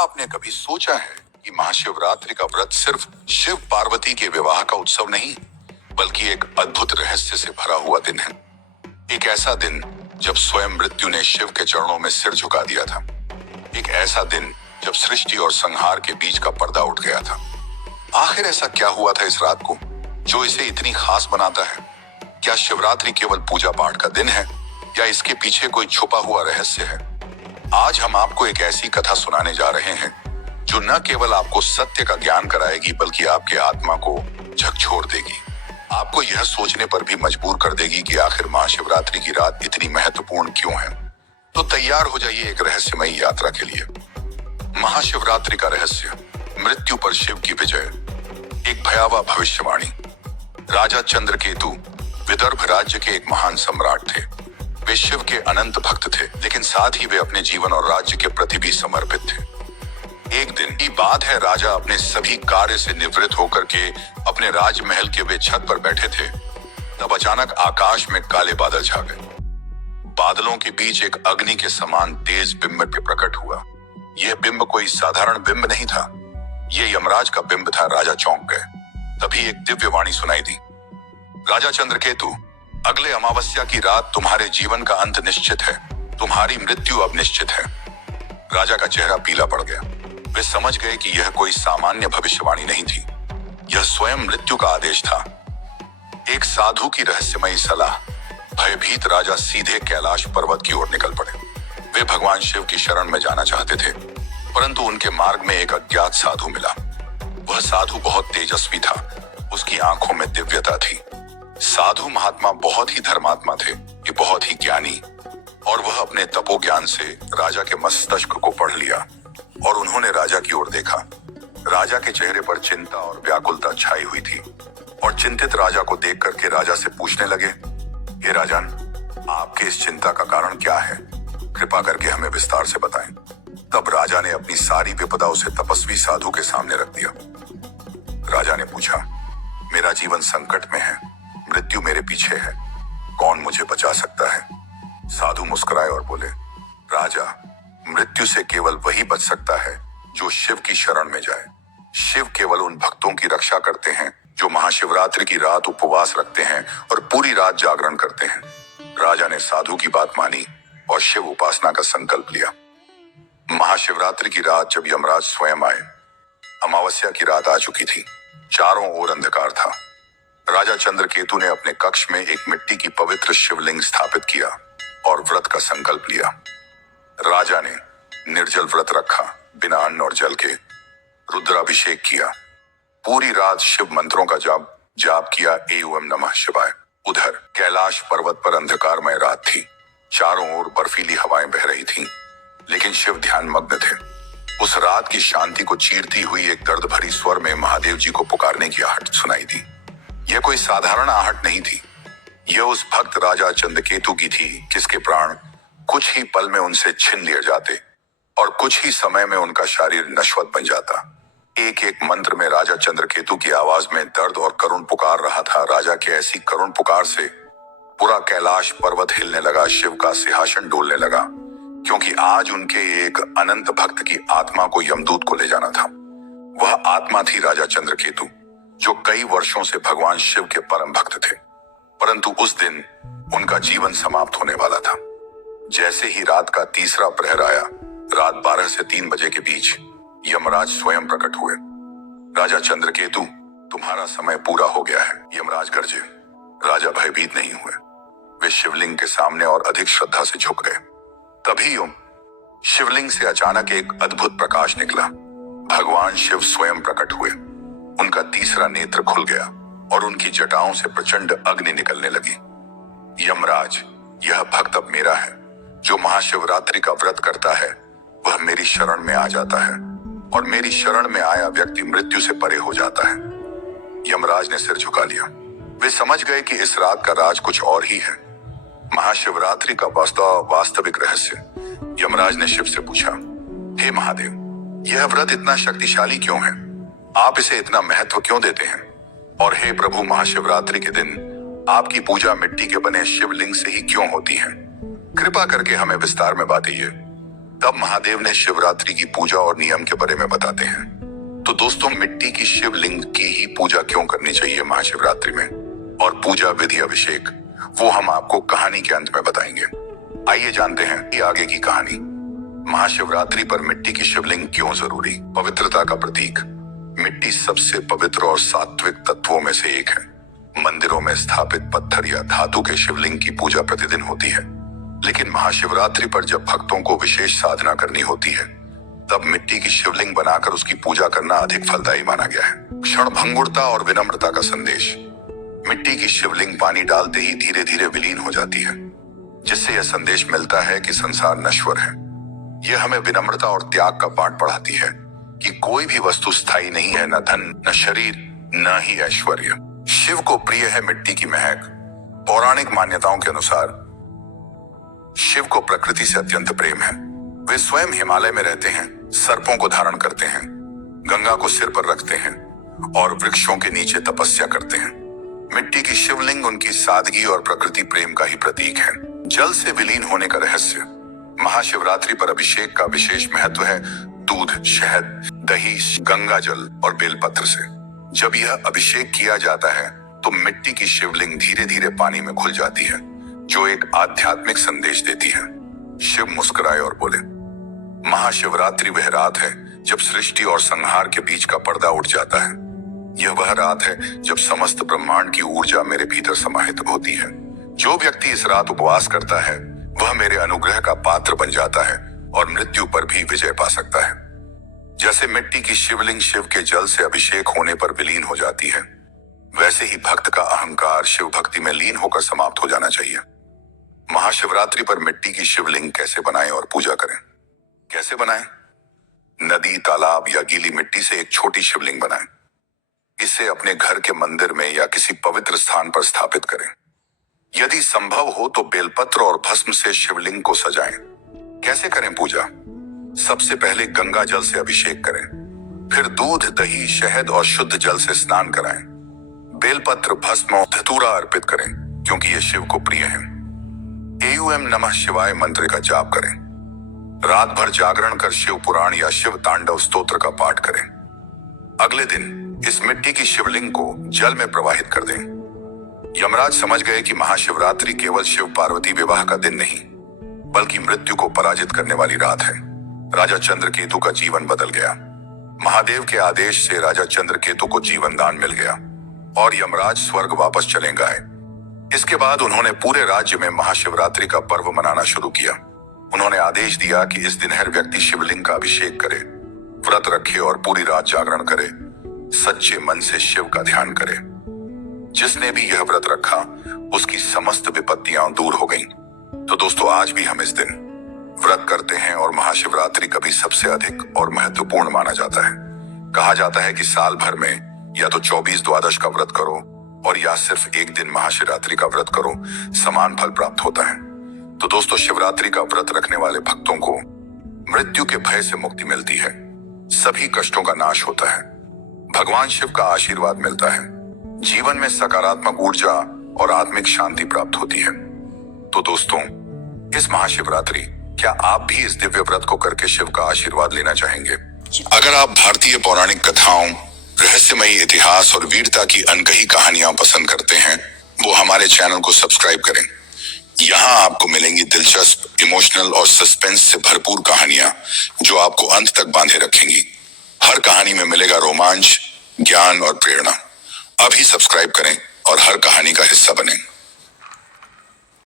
आपने कभी सोचा है कि महाशिवरात्रि का व्रत सिर्फ शिव पार्वती के विवाह का उत्सव नहीं, बल्कि एक अद्भुत रहस्य से भरा हुआ दिन है। एक ऐसा दिन जब स्वयं मृत्यु ने शिव के चरणों में सिर झुका दिया था। एक ऐसा दिन जब सृष्टि और संहार के बीच का पर्दा उठ गया था। आखिर ऐसा क्या हुआ था इस रात को जो इसे इतनी खास बनाता है? क्या शिवरात्रि केवल पूजा पाठ का दिन है या इसके पीछे कोई छुपा हुआ रहस्य है? आज हम आपको एक ऐसी कथा सुनाने जा रहे हैं जो न केवल आपको सत्य का ज्ञान कराएगी बल्कि आपके आत्मा को झकझोर देगी। आपको यह सोचने पर भी मजबूर कर देगी कि आखिर महाशिवरात्रि की रात इतनी महत्वपूर्ण क्यों है। तो तैयार हो जाइए एक रहस्यमयी यात्रा के लिए। महाशिवरात्रि का रहस्य, मृत्यु पर शिव की विजय। एक भयावह भविष्यवाणी। राजा चंद्रकेतु विदर्भ राज्य के एक महान सम्राट थे। वे शिव के अनंत भक्त थे, लेकिन साथ ही वे अपने जीवन और राज्य के प्रति भी समर्पित थे। एक दिन की बात है, राजा अपने सभी कार्य से निवृत्त होकर के अपने राजमहल के वे छत पर बैठे थे। तब अचानक आकाश में काले बादल छा गए। बादलों के बीच एक अग्नि के समान तेज बिंब प्रकट हुआ। यह बिंब कोई साधारण बिंब नहीं था, यह यमराज का बिंब था। राजा चौंक गए। तभी एक दिव्य वाणी सुनाई दी। राजा चंद्रकेतु, अगले अमावस्या की रात तुम्हारे जीवन का अंत निश्चित है। तुम्हारी मृत्यु अब निश्चित है। राजा का चेहरा पीला पड़ गया। वे समझ गए कि यह कोई सामान्य भविष्यवाणी नहीं थी, यह स्वयं मृत्यु का आदेश था। एक साधु की रहस्यमयी सलाह। भयभीत राजा सीधे कैलाश पर्वत की ओर निकल पड़े। वे भगवान शिव की शरण में जाना चाहते थे, परंतु उनके मार्ग में एक अज्ञात साधु मिला। वह साधु बहुत तेजस्वी था, उसकी आंखों में दिव्यता थी। साधु महात्मा बहुत ही धर्मात्मा थे, ये बहुत ही ज्ञानी, और वह अपने तपो ज्ञान से राजा के मस्तिष्क को पढ़ लिया और उन्होंने राजा की ओर देखा। राजा के चेहरे पर चिंता और व्याकुलता छाई हुई थी और चिंतित राजा को देख करके राजा से पूछने लगे, हे राजन, आपके इस चिंता का कारण क्या है? कृपा करके हमें विस्तार से बताएं। तब राजा ने अपनी सारी विपदा उसे तपस्वी साधु के सामने रख दिया। राजा ने पूछा, मेरा जीवन संकट में है, मृत्यु मेरे पीछे है, कौन मुझे बचा सकता है? साधु मुस्कुराए और बोले, राजा, मृत्यु से केवल वही बच सकता है जो शिव की शरण में जाए। शिव केवल उन भक्तों की रक्षा करते हैं जो महाशिवरात्रि की रात उपवास रखते हैं और पूरी रात जागरण करते हैं। राजा ने साधु की बात मानी और शिव उपासना का संकल्प लिया। महाशिवरात्रि की रात जब यमराज स्वयं आए, अमावस्या की रात आ चुकी थी। चारों ओर अंधकार था। राजा चंद्रकेतु ने अपने कक्ष में एक मिट्टी की पवित्र शिवलिंग स्थापित किया और व्रत का संकल्प लिया। राजा ने निर्जल व्रत रखा, बिना अन्न और जल के रुद्राभिषेक किया। पूरी रात शिव मंत्रों का जाप किया। एवं नमः शिवाय। उधर कैलाश पर्वत पर अंधकारमय रात थी। चारों ओर बर्फीली हवाएं बह रही थीं, लेकिन शिव ध्यान मग्न थे। उस रात की शांति को चीरती हुई एक दर्द भरी स्वर में महादेव जी को पुकारने की आहट सुनाई दी। यह कोई साधारण आहट नहीं थी, यह उस भक्त राजा चंद्रकेतु की थी जिसके प्राण कुछ ही पल में उनसे छीन लिए जाते और कुछ ही समय में उनका शरीर नश्वत बन जाता। एक एक मंत्र में राजा चंद्रकेतु की आवाज में दर्द और करुण पुकार रहा था। राजा के ऐसी करुण पुकार से पूरा कैलाश पर्वत हिलने लगा, शिव का सिंहासन डोलने लगा, क्योंकि आज उनके एक अनंत भक्त की आत्मा को यमदूत को ले जाना था। वह आत्मा थी राजा चंद्रकेतु, जो कई वर्षों से भगवान शिव के परम भक्त थे, परंतु उस दिन उनका जीवन समाप्त होने वाला था। जैसे ही रात का तीसरा प्रहर आया, रात 12 से 3 बजे के बीच, यमराज स्वयं प्रकट हुए। राजा चंद्रकेतु, तुम्हारा समय पूरा हो गया है, यमराज गरजे। राजा भयभीत नहीं हुए। वे शिवलिंग के सामने और अधिक श्रद्धा से झुक गए। तभी शिवलिंग से अचानक एक अद्भुत प्रकाश निकला। भगवान शिव स्वयं प्रकट हुए। उनका तीसरा नेत्र खुल गया और उनकी जटाओं से प्रचंड अग्नि निकलने लगी। यमराज, यह भक्त अब मेरा है। जो महाशिवरात्रि का व्रत करता है वह मेरी शरण में आ जाता है और मेरी शरण में आया व्यक्ति मृत्यु से परे हो जाता है। यमराज ने सिर झुका लिया। वे समझ गए कि इस रात का राज कुछ और ही है, महाशिवरात्रि का वास्तविक रहस्य। यमराज ने शिव से पूछा, हे महादेव, यह व्रत इतना शक्तिशाली क्यों है? आप इसे इतना महत्व क्यों देते हैं? और हे प्रभु, महाशिवरात्रि के दिन आपकी पूजा मिट्टी के बने शिवलिंग से ही क्यों होती है? कृपा करके हमें विस्तार में बताइए। तब महादेव ने शिवरात्रि की पूजा और नियम के बारे में बताते हैं। तो दोस्तों, मिट्टी की शिवलिंग की ही पूजा क्यों करनी चाहिए महाशिवरात्रि में, और पूजा विधि अभिषेक, वो हम आपको कहानी के अंत में बताएंगे। आइए जानते हैं ये आगे की कहानी। महाशिवरात्रि पर मिट्टी की शिवलिंग क्यों जरूरी? पवित्रता का प्रतीक। मिट्टी सबसे पवित्र और सात्विक तत्वों में से एक है। मंदिरों में स्थापित पत्थर या धातु के शिवलिंग की पूजा प्रतिदिन होती है, लेकिन महाशिवरात्रि पर जब भक्तों को विशेष साधना करनी होती है, तब मिट्टी की शिवलिंग बनाकर उसकी पूजा करना अधिक फलदायी माना गया है। क्षणभंगुरता और विनम्रता का संदेश। मिट्टी की शिवलिंग पानी डालते ही धीरे धीरे विलीन हो जाती है, जिससे यह संदेश मिलता है कि संसार नश्वर है। यह हमें विनम्रता और त्याग का पाठ पढ़ाती है कि कोई भी वस्तु स्थायी नहीं है, न धन, न शरीर, न ही ऐश्वर्य। शिव को प्रिय है मिट्टी की महक। पौराणिक मान्यताओं के अनुसार शिव को प्रकृति से अत्यंत प्रेम है। वे स्वयं हिमालय में रहते हैं, सर्पों को धारण करते हैं, गंगा को सिर पर रखते हैं और वृक्षों के नीचे तपस्या करते हैं। मिट्टी की शिवलिंग उनकी सादगी और प्रकृति प्रेम का ही प्रतीक है। जल से विलीन होने का रहस्य। महाशिवरात्रि पर अभिषेक का विशेष महत्व है दूध, शहद, दही, गंगा जल और बेलपत्र से। जब यह अभिषेक किया जाता है तो मिट्टी की शिवलिंग धीरे धीरे पानी में घुल जाती है, जो एक आध्यात्मिक संदेश देती है। शिव मुस्कुराए और बोले। महाशिवरात्रि वह रात है जब सृष्टि और संहार के बीच का पर्दा उठ जाता है। यह वह रात है जब समस्त ब्रह्मांड की ऊर्जा मेरे भीतर समाहित होती है। जो व्यक्ति इस रात उपवास करता है वह मेरे अनुग्रह का पात्र बन जाता है और मृत्यु पर भी विजय पा सकता है। जैसे मिट्टी की शिवलिंग शिव के जल से अभिषेक होने पर विलीन हो जाती है, वैसे ही भक्त का अहंकार शिव भक्ति में लीन होकर समाप्त हो जाना चाहिए। महाशिवरात्रि पर मिट्टी की शिवलिंग कैसे बनाएं और पूजा करें? कैसे बनाएं? नदी, तालाब या गीली मिट्टी से एक छोटी शिवलिंग बनाएं। इसे अपने घर के मंदिर में या किसी पवित्र स्थान पर स्थापित करें। यदि संभव हो तो बेलपत्र और भस्म से शिवलिंग को सजाएं। कैसे करें पूजा? सबसे पहले गंगा जल से अभिषेक करें, फिर दूध, दही, शहद और शुद्ध जल से स्नान कराएं। बेलपत्र, भस्म और धतूरा अर्पित करें, क्योंकि ये शिव को प्रिय है। एयूएम नमः शिवाय मंत्र का जाप करें। रात भर जागरण कर शिव पुराण या शिव तांडव स्तोत्र का पाठ करें। अगले दिन इस मिट्टी की शिवलिंग को जल में प्रवाहित कर दें। यमराज समझ गए कि महाशिवरात्रि केवल शिव पार्वती विवाह का दिन नहीं, बल्कि मृत्यु को पराजित करने वाली रात है। राजा चंद्रकेतु का जीवन बदल गया। महादेव के आदेश से राजा चंद्रकेतु को जीवन दान मिल गया और यमराज स्वर्ग वापस चले गए। इसके बाद उन्होंने पूरे राज्य में महाशिवरात्रि का पर्व मनाना शुरू किया। उन्होंने आदेश दिया कि इस दिन हर व्यक्ति शिवलिंग का अभिषेक करे, व्रत रखे और पूरी रात जागरण करे, सच्चे मन से शिव का ध्यान करे। जिसने भी यह व्रत रखा उसकी समस्त विपत्तियां दूर हो गईं। तो दोस्तों, आज भी हम इस दिन व्रत करते हैं और महाशिवरात्रि कभी सबसे अधिक और महत्वपूर्ण माना जाता है। कहा जाता है कि साल भर में या तो 24 द्वादश का व्रत करो और या सिर्फ एक दिन महाशिवरात्रि का व्रत करो, समान फल प्राप्त होता है। तो दोस्तों, शिवरात्रि का व्रत रखने वाले भक्तों को मृत्यु के भय से मुक्ति मिलती है, सभी कष्टों का नाश होता है, भगवान शिव का आशीर्वाद मिलता है, जीवन में सकारात्मक ऊर्जा और आत्मिक शांति प्राप्त होती है। तो दोस्तों, इस महाशिवरात्रि क्या आप भी इस दिव्य व्रत को करके शिव का आशीर्वाद लेना चाहेंगे? अगर आप भारतीय पौराणिक कथाओं, रहस्यमयी इतिहास और वीरता की अनकही कहानियां पसंद करते हैं, वो हमारे चैनल को सब्सक्राइब करें। यहाँ आपको मिलेंगी दिलचस्प, इमोशनल और सस्पेंस से भरपूर कहानियां जो आपको अंत तक बांधे रखेंगी। हर कहानी में मिलेगा रोमांच, ज्ञान और प्रेरणा। अभी सब्सक्राइब करें और हर कहानी का हिस्सा बनें।